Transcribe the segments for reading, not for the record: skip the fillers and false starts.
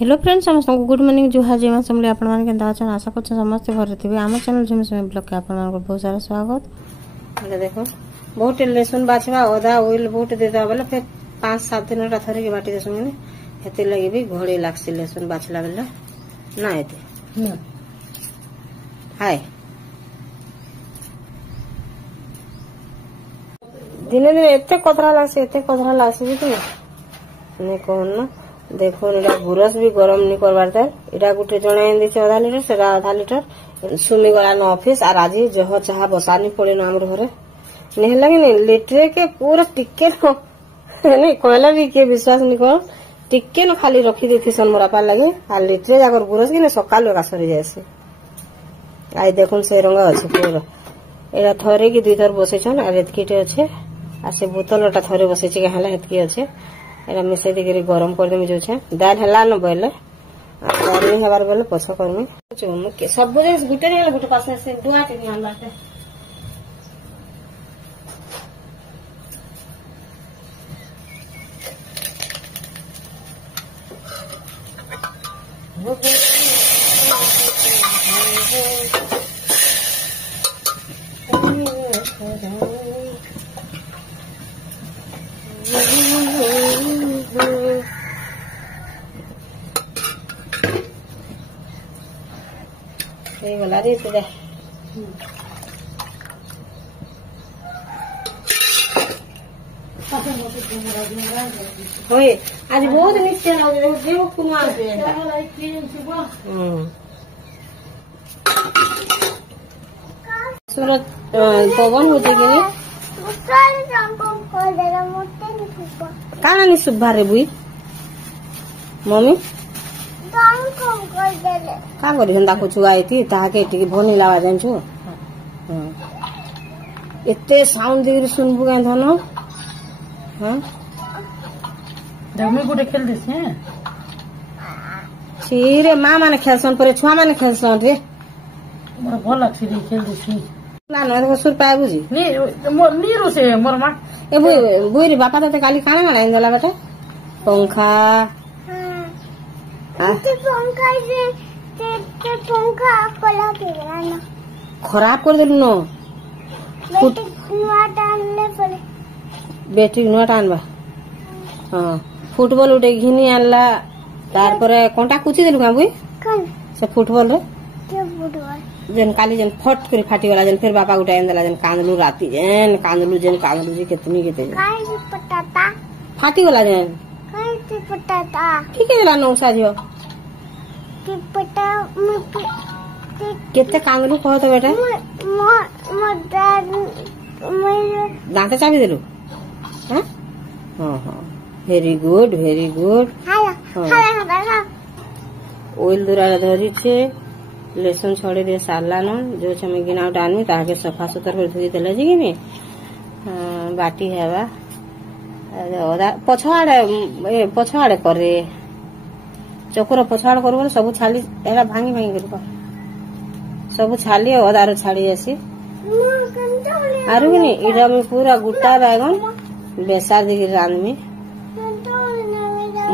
Hello friends समस्त good morning जुहार जय मां समले आपण मान केंदा अछन आशा करछ समस्त घर थिबे आम चैनल झुम समय ब्लॉग के आपण मान को बहुत सारा स्वागत। ये देखो बहुत लहसुन बाछवा अदा ऑयल बहुत देता बोले फिर 5-7 दिन रा थरे के बाटी देसु ने हेते लगे भी घोड़े लागसी लहसुन बाछला बेला ना हेते हाय दिने दिने एते कतरा लागसी कि ने कोन ना देखो इटा गुरस भी गरम नहीं करवार था इटा गुटे जने दी आधा लीटर से आधा लीटर सुमी गला न ऑफिस और आज जह चाह बसानी पड़े ना हमर घरे नहीं लगे नहीं लीटर के पूरा टिक्के नहीं कहला भी के विश्वास नहीं कर टिक्के न खाली रखी दी फिसन मोरा पार लगे आ लीटर जाकर गुरस कि सकाल का सरी जाए आई देखुन से रंग अच्छे पूरा एटा थरे की 2 थर बसैछन और एतकीटे अच्छे आ से बोतलटा थरे बसैछि कहला एतकी अच्छे एरा मिसे देकरी गरम कर देमी जो छे दाल हला न बोले गरम हबार बोले पछो करमी चुनु के सब जे गुटे ने गुटे पास से दुआ के ध्यान बाटे ये वाला रे से ओए आज बहुत नीचे लाग देखो कुमा पे सूरत पवन होते कि नहीं काना नहीं सुब्बा रे बुई मम्मी का करी हंदा को छुआई थी ताके टिके भोनी लावा जानछु एते साउंड देरी सुनबु गाय धन हां दमी गुटे खेल देस हैं छी रे मां माने खेलसन पर छुआ माने खेलसन रे मोर भल लागसी रे खेल देसी ना न सुर पाए बुझी नी रोसे मोर मां ए बुई रे बापा तो काली काना माने इंदला बेटा पंखा खराब कर देलु न बैटरी नुआ टानबा हाँ फुटबॉल उठे घिनी आनला तार पर कंटा कुची देलु का बुई से फुटबॉल रे जेन काली जेन फट कर फाटी वाला जेन फिर बापा उठाई देला जेन कांदलु राती जेन कांदलु जी कितनी पटाता फाटी वाला जेन ठीक है नौसा झियो केते कांगलू कहो तो बेटा दांत चाबी देलु हां हां वेरी गुड ऑयल दुरा धरी छे लहसुन छोड़े दे साला न जो छमे गिना डानमी ताके सफा सुतर कर धुई देले जी कि बाटी हेबा ओदा पछाड़े करे चक्र पछाड़ कर सब छाली एरा भांगी कर सब छाली अदार छाड़ी जासी आरु कि इरा में पूरा गुट्टा बैगन बेसार दी रांधमी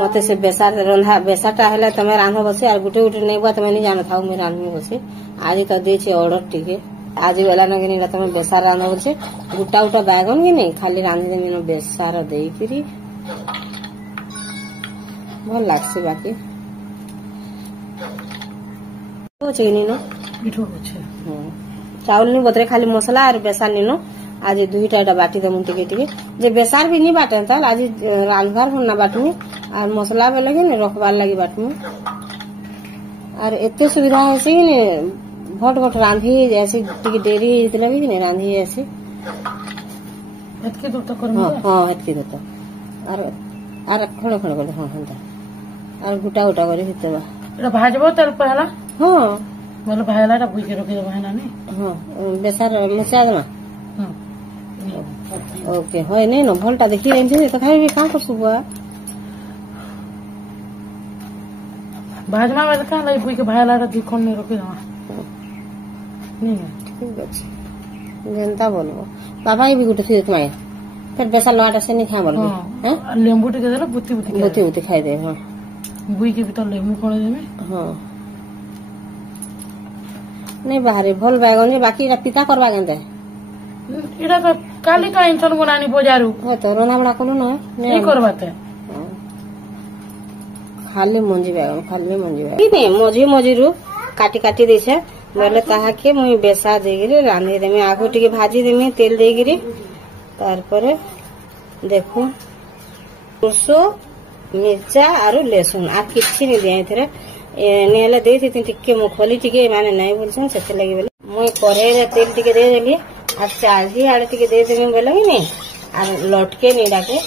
मते से बेसार रंधा बेसारटा हेला तमे रांधो बसे और गुटे गुटे नहीं बा तमे नहीं जानो थाउ मैं रांधमी बसे आज तो दे छे ऑर्डर टिके आज वाला न कि तमे बेसार रांधो बसे गुट्टा उटा बैगन कि नहीं खाली रांधि दे में बेसार देई करी भल लागसे बाकी चीनी नो मिठो छै चावल नहीं बतरे खाली मसला और बेसार नीनो आज 2टा बाटी दे मुंती के जे बेसार भी नहीं बाटे त आज रांधबार होना बाटमी और मसला में लगे ने रखबार लगी बाटमी और एते सुविधा है से ने भट रांधी जैसे टिके देरी इतने भी ने रांधी ऐसे एतके दो तो करम हां एतके दो तो और खण कर हां हंता और गुटा करे हितबा एटा भाजबो तर पहला हां बोले भायलाटा भुई के रखि देबा है ना हां बेसार मसा दमा हां ओके होय नै न भलटा देखि रेंजे तो खाइ काम कर सुबा भाजमा वाला का लाई भुई के भायलाटा दिखन नै रखि देबा नहीं ठीक अछि जनता बोलबो बाबा भी गुटे थी माय फिर बेसार लवाटा से नहीं खा बोल हैं लेंबू टिके देला बुत्ती खाइ दे हां बुई के भीतर लेमु कोड़े देबे। हाँ नहीं बाहरी भल बैगन जे बाकी एटा पिता करबा केनते एटा तो काली का इंसान बनानी बजारू हो तो रना बड़ा कलु न नहीं करबाते खाली मंजी बैगन नहीं मझी मझीरू काटी काटी देछे बोले ताहा के मुई बेसा देगिरी रांधी देमी आगो टिके भाजी देमी तेल देगिरी तार परे देखो सरसो मिर्चा आरु लहसुन आ किछि नहीं दिया एथरे नेले देथि टिके मुखली टिके माने नहीं बोलछन सेते लागि बोले मुई कढ़ाई रे तेल टिके दे देली आ चाही आड़े टिके दे देमी बोले कि नहीं आ लटके नहीं डाके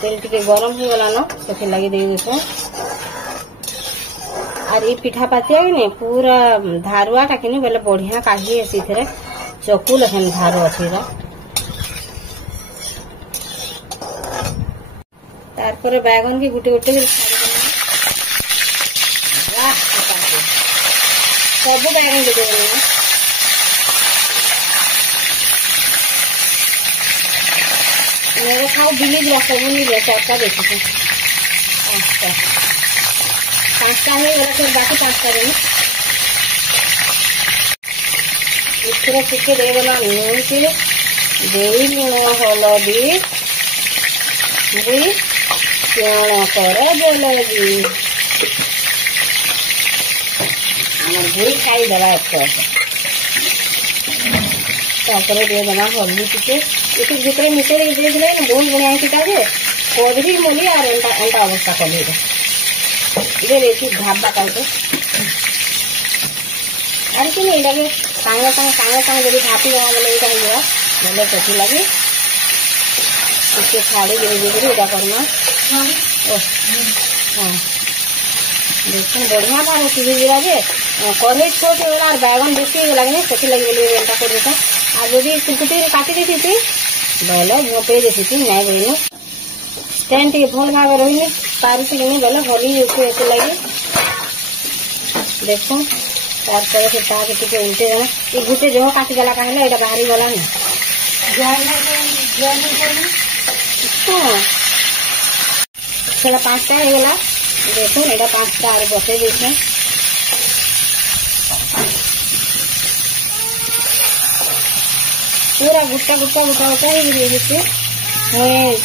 तेल टिके गरम हो गला न सेते लागि दे देसो और ये पिठा पातिया कि नहीं पूरा धारुआ टा कि बोले बढ़िया काढ़ी आसी थे चकू लखन धारू अच्छी तार बैगन की गुटे गुटे सब बैगन दे मेरे खाओ बिली सब नहीं चारटा देखी पांचटा है फिर बाकी पांचटा देनी इसको टिके देदेला नून के देई लुण हलदी बुई क्या कर बोलगी आम बुई खाई देला देदेला हल्दी टिके ये जितने मिसे बहुत बढ़िया टीका जे कोदरी मूली और एंटा अवस्था कर देखी ढाबा करके अरे कि नहीं लगे सांगे जब भापी गवा बोले ये हुआ बोले कथी लगे इसके छाड़ी गिरी करना हाँ देखो बढ़िया था सीधी गिरा जे कढ़े छोट हो और बैगन बेसी लगे से लगे बोले एंटा कर देता और यदि कुटी काटी देती थी बोले झोपे देती थी नहीं बोलो स्टैंड टे भल भाव रही पारी बोले हली ऐसे लगे देखो तार उल्टे देना ये गुटे जो काटी गला कहला यहाँ बाहरी गला नहीं से पांचटा होगा देखो यहाँ पांचटा और बसे देखे पूरा गुट्टा गुट्टा गुट्टा गुट्टा ही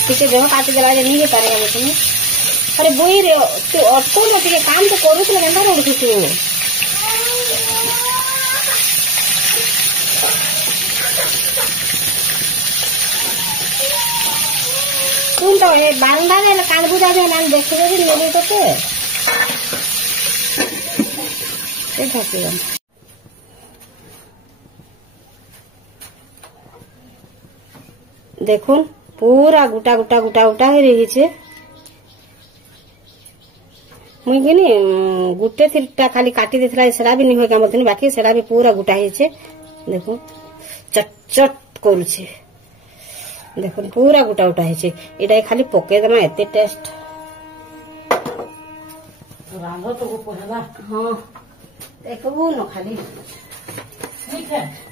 टिके देह काटी देला नहीं हो पारेगा लेकिन अरे बोई रे तू अटको न टिके काम तो करू तो केनता रोड तू तुम तो ये बांधा दे कान बुझा दे नाम देख दे ले तो के देखो पूरा गुटा गुटा गुटा गुटा हो रही है मुई कि गुटे थी खाली काटी देला सेड़ा भी नहीं होगा बोलते बाकी सेड़ा भी पूरा गुटा है देखो चट चट करुचे देखो पूरा गुटा गुटा है ये खाली पके देना एते टेस्ट हाँ देखो न खाली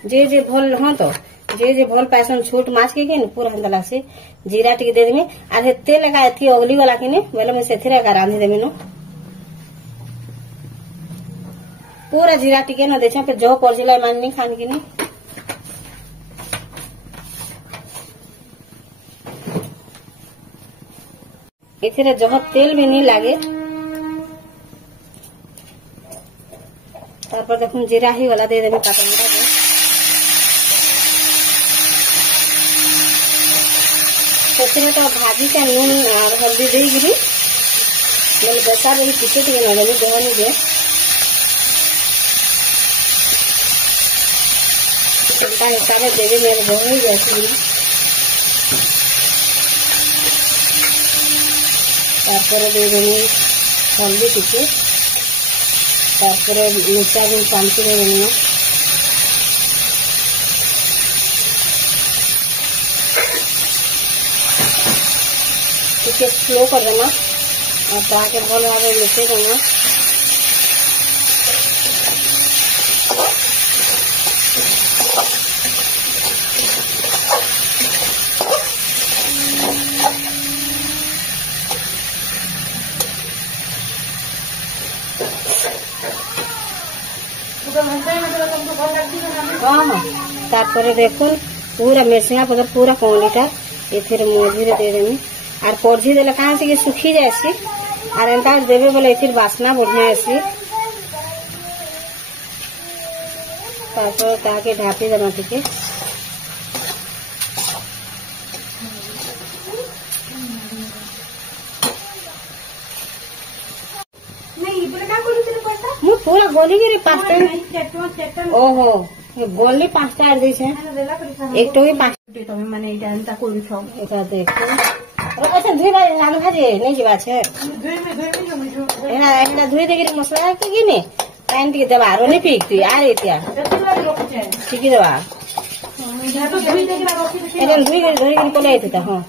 जे भल हाँ तो जे भल पासन छोट माछ के पूरा हंदला से जीरा टिके दे देमी आधे तेल लगा एथी अगली वाला के बोले मैं सेथिरे रांधी देमी न पूरा जीरा टिके न देछा पे जो पड़जिला मान नहीं खान की नहीं इथे जो तेल भी नहीं लागे तारपर देखो जीरा ही वाला दे देमी काटन तो भाजी का नून हल्दी देगी मैंने बेसा बोली पीछे टे नगली देवानी दे हिसाब से दे मेरे बहुत जाती दे देनी हल्दी टिके मिर्चा भी पांची दे देनी स्लो कर देना और ताकि भल भाव मिसे देना हाँ हाँ तापर देखुन पूरा मेसिंगा पतर पूरा कौलीटा एथिर मझी दे देमी आर पड़झी देले कहाँ से सुखी जाएसी आर एंता देवे बोले एथिर बास्ना बढ़िया आसी तापर ताके ढापी देना टिके मु पूरा गोली के पाँचटा ओहो गोली पाँचटा आर दी छे एक तो ही पाँच तमे माने एटा एंता कोइ छ एटा देखो अच्छा धुई बार लाल भाजे नहीं जीवा छे धुई में जो एना एना धुई देके मसला के किने टाइम टिके देबारो नहीं पीकती आ रे त्या ठीक देबा तो धुई देके रखी एना धुई के पले आइते त हां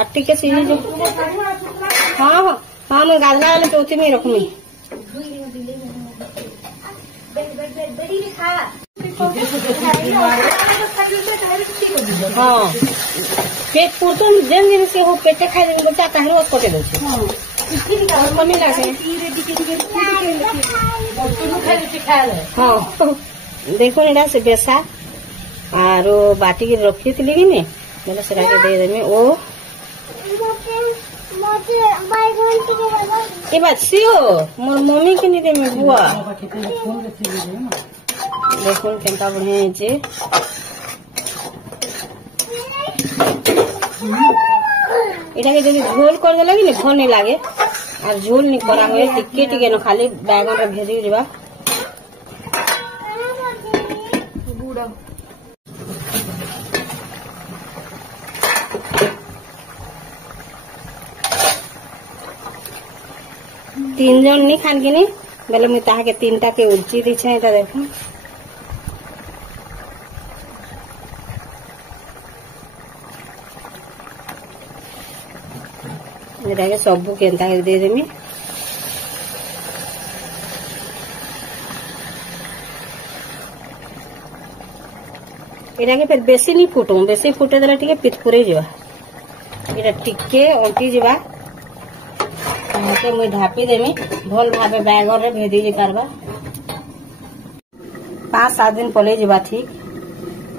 आटी के सीनी जो हाँ हाँ हाँ मैं गाजला वाले चौथी में रखूंगी हाँ पेट पुरतो जेन दिन से हो पेटे खाई देने बच्चा कहीं रोज कोटे दो मम्मी लागे हाँ देखो नेडा से बेसा और बाटी के रखी थी लेकिन ने मैंने सरा के दे देने ओ ये बात सियो मोर मम्मी के नहीं दे में बुआ देखो केंता बढ़िया है जे इटा के जदी झोल कर देला कि भल नहीं लागे और झोल नहीं करा हुए टिके टिके न खाली बैगन रे भेजी दिबा बूढ़ा तीन जन नहीं खान के नहीं बोले मुझे ताहा के तीनटा के उल्ची दी छे इटा देखो इटा के सबु केंता के दे देमी इटा के फिर बेसी नहीं फुटू बेसी फुटे देला टिके पिठपुरे जीवा इटा टिके अंटी जीवा मुझे ढापी देमी भल भावे बैगन रे भेदी जी करबा 5-7 दिन पले जीवा ठीक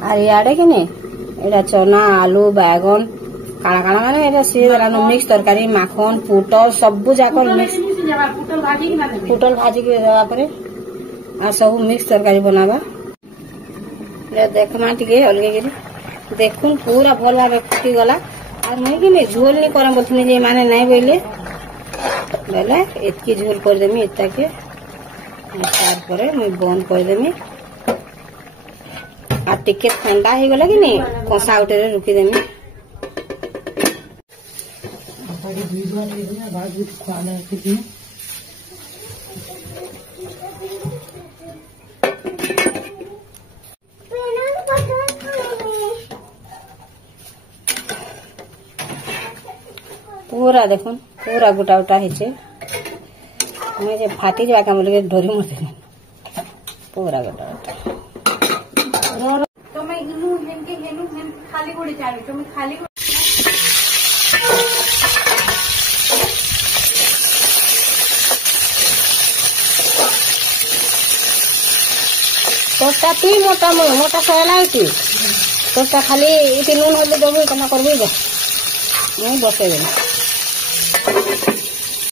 और याडे के ने एटा चना आलू बैगन काला काला माने एटा सी देलानो मिक्स तरकारी माखन पुटल सब जाकर मिक्स पुटल भाजी के देवा परे आ सब मिक्स तरकारी बनावा ले देखमा टिके अलगे गिरी देखुन पूरा भल भावे फुटी गला और मैं कि झोल नहीं करम बोलथनी जे माने नहीं बोले बेले इतकी झोल कर देमी इतना के तार परे मैं बंद कर देमी आ टिके ठंडा हो गला कि नहीं कसा उठे रे रुकी देमी पूरा देखो पूरा गोटा गोटा है मुझे फाटी जावा का बोले डरी मत पूरा गोटा गोटा तो मैं इनु हेन खाली गोड़ी चाहे तो मैं खाली तोटा ती मोटा मोटा सहला तोटा खाली इति नून हल्दी देबो कना करबो जा नहीं बसे